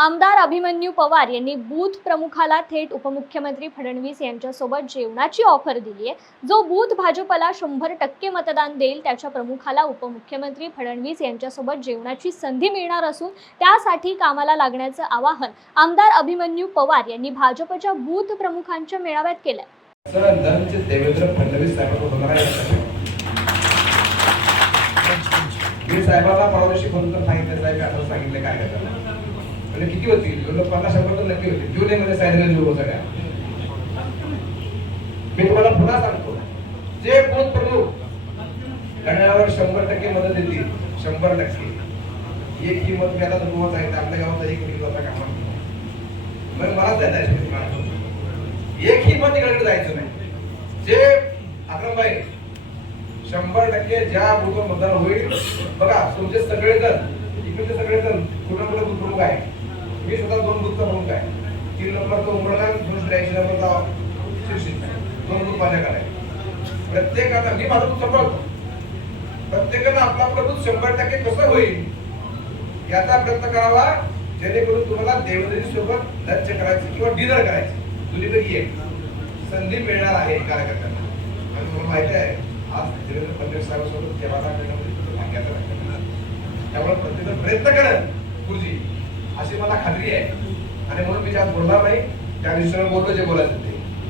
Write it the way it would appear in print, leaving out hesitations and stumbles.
आमदार अभिमन्यू पवार यांनी बूथ प्रमुखाला थेट उपमुख्यमंत्री फडणवीस यांच्यासोबत जेवणाची ऑफर दिली आहे। जो बूथ भाजपला 100% मतदान देईल त्याच्या प्रमुखाला उपमुख्यमंत्री फडणवीस यांच्यासोबत जेवणाची संधी मिळणार असून त्यासाठी कामाला लागण्याचं आवाहन आमदार अभिमन्यू पवार यांनी भाजपच्या बूथ प्रमुखांच्या मेळाव्यात केलं। देवेंद्र फडणवीस साहेबांना परवादिवशी फोन करून सांगितलं, साहेब आता सांगितलं काय करतात म्हणजे किती होतील, 50-100 तर नक्की होतील। जुलैमध्ये सायलेंट जोर सगळ्या। मी तुम्हाला पुन्हा सांगतो, जे बूथ प्रमुख घड्याळावर 100% मदत देतील, 100%। एक ही मत मी आता तुम्हाला सांगितलं, आपल्या गावात एक मिनिटाचा काम मग मलाच द्यायचं, एक ही मत इकडे जायचं नाही। जे अक्रमबाई 100% ज्या बूथवर मतदान होईल, बघा तुमचे सगळेजण इकडचे सगळेजण कुठं कुठं बूथ प्रमुख आहे। मी स्वतः 2 बूथचा प्रमुख आहे। 3 नंबरचा उमरगाव, 283 नंबरचा शिरशील, 2 बूथ माझ्याकडे आहे। प्रत्येकाला मी माझं बूथ सांभाळतो। प्रत्येकानं आपला आपला बूथ 100% कसं होईल याचा प्रयत्न करावा, जेणेकरून तुम्हाला देवेंद्रजी सोबत लंच करायचं किंवा डिनर करायचं, दोन्हीपैकी एक संधी मिळणार आहे कार्यकर्त्यांना। आणि तुम्हाला माहिती आहे, आज देवेंद्र फडणवीस साहेबांसोबत जेवायला मिळणं भाग्याचं नाही। त्यामुळे प्रत्येक प्रयत्न करेल गुरुजी, अशी मला खात्री आहे। आणि म्हणून मी ज्या बोलणार नाही त्या विषयावर बोलतो जे बोलायचं